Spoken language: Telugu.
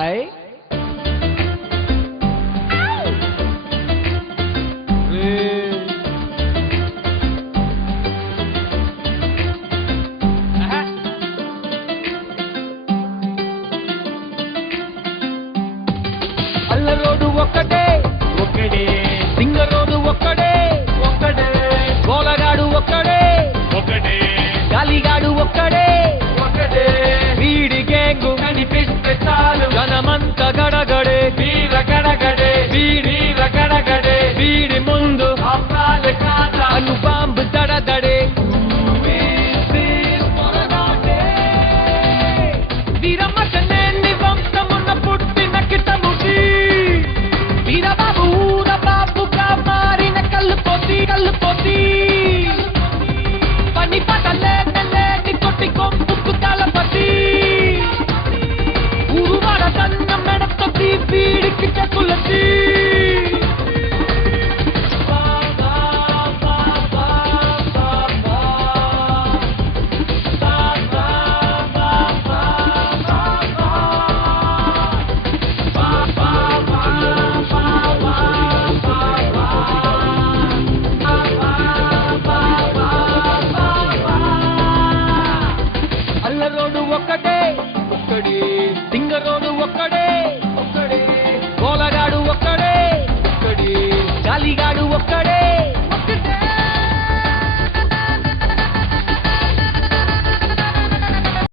హాయ్ అల్ల రోడ్డు ఒక్కటే ఒక్కడే సింగ రోడ్డు ఒక్కడే ఒక్కడే గోలగాడు ఒక్కడే ఒకటే గాలిగాడు ఒక్కడే ఒకటే వీడి గ్యాంగు కనిపిస్తే చాలు జనమంత గడగడే వీర గడగడే వీర గడగడే వీడి ముందు అమ్మాలి కాదా అను బాంబు దడదడే వీరమ్మ చెన్నెన్ని వంశమున్న పుట్టిన కిటముటి వీరబాబు ఊర బాబుగా మారిన కల్లుపోతి పని పట లేని కొట్టి కొంపుకు తలపతి ఊరు వాడ తన్న మెడతోటి వీడికి చెక్కులతి అల్ల రోడ్డు ఒక్కటే ఒక్కడే సింగ రోడ్డు